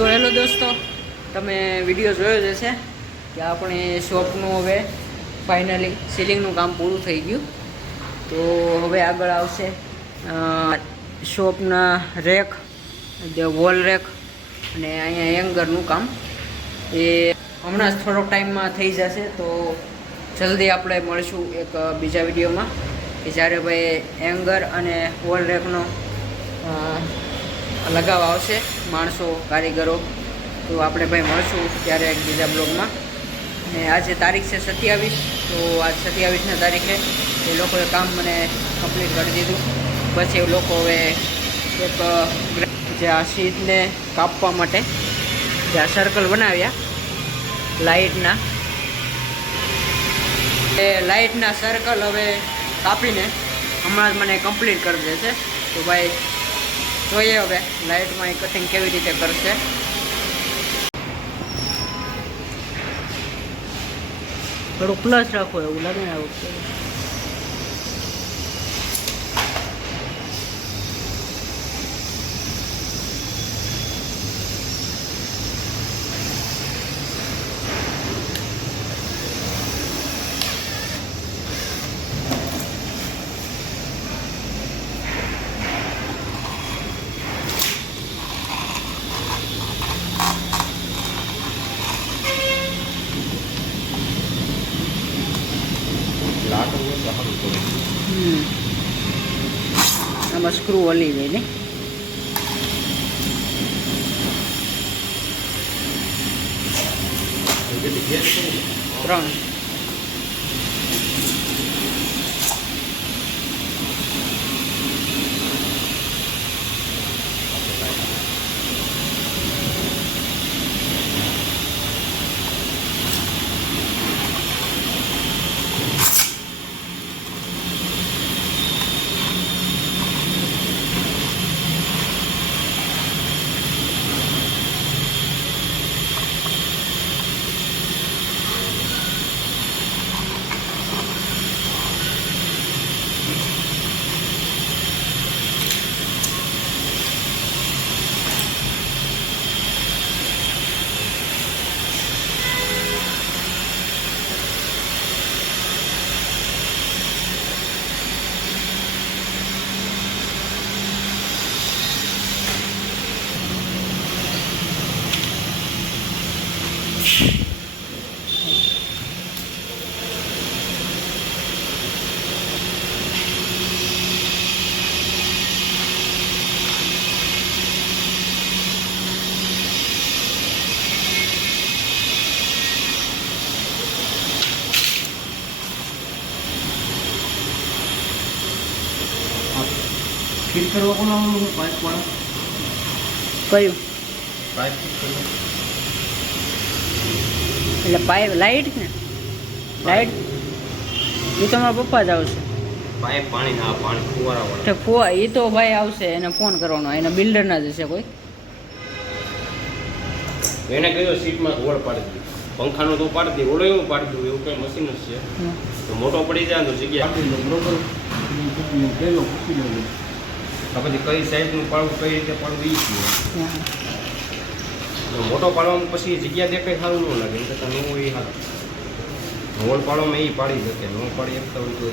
તો હેલો દોસ્તો, તમે વિડીયો જોયો જ હશે કે આપણે શોપનું હવે ફાઇનલી સીલિંગનું કામ પૂરું થઈ ગયું. તો હવે આગળ આવશે શોપના રેક, વોલ રેક અને અહીંયા એંગરનું કામ. એ હમણાં જ થોડોક ટાઈમમાં થઈ જશે. તો જલ્દી આપણે મળીશું એક બીજા વિડીયોમાં કે જ્યારે ભાઈ એંગર અને વોલ રેકનો લગાવવા આવશે માણસો, કારીગરો. તો આપણે ભાઈ મળશું ત્યારે એક બીજા બ્લોગમાં. અને આજે તારીખ છે 27. તો આજ 27ના તારીખે એ લોકોએ કામ મને કમ્પ્લીટ કરી દીધું. પછી એ લોકો હવે એક જે આ શીટને કાપવા માટે જે આ સર્કલ બનાવ્યા લાઇટના, એ લાઇટના સર્કલ હવે કાપીને હમણાં જ મને કમ્પ્લીટ કરી દેશે. તો ભાઈ જોઈએ હવે લાઇટમાં એ કટિંગ કેવી રીતે કરશે. થોડું પ્લસ રાખો એવું લાગે ને આવું. આમાં સ્ક્રૂ હલી જાય ને. ત્રણ ફિટ કરવા કોણ આવવાનું? પાઇપ વાળા. કયું પાઇપ એટલે પાઇપ લાઇટ ને લાઇટ એ તો મારા પપ્પા જ આવશે. પાઇપ પાણી ના પાણી ફુવારા વાળા. તો ફુવા એ તો ભાઈ આવશે, એને ફોન કરવાનો, એના બિલ્ડરના જ હશે કોઈ. એને કીધું સીટમાં હોળ પાડી દીધી, પંખાનો તો પાડી દે, ઓલો એવું પાડી દઉં, એવું કઈ મશીન જ છે. તો મોટો પડી જાય તો જગ્યા બરોબર પેલો પૂછી લેવું. પછી કઈ સાઈડનું પાડવું, કઈ રીતે પાડવું એ છે. મોટો પાડવામાં પછી જગ્યા દેખાય સારું ન લાગે એમ કરતાં નવો એ સારું હોલ પાડવામાં એ પાડી શકે ન પાડી શકતા હોય તો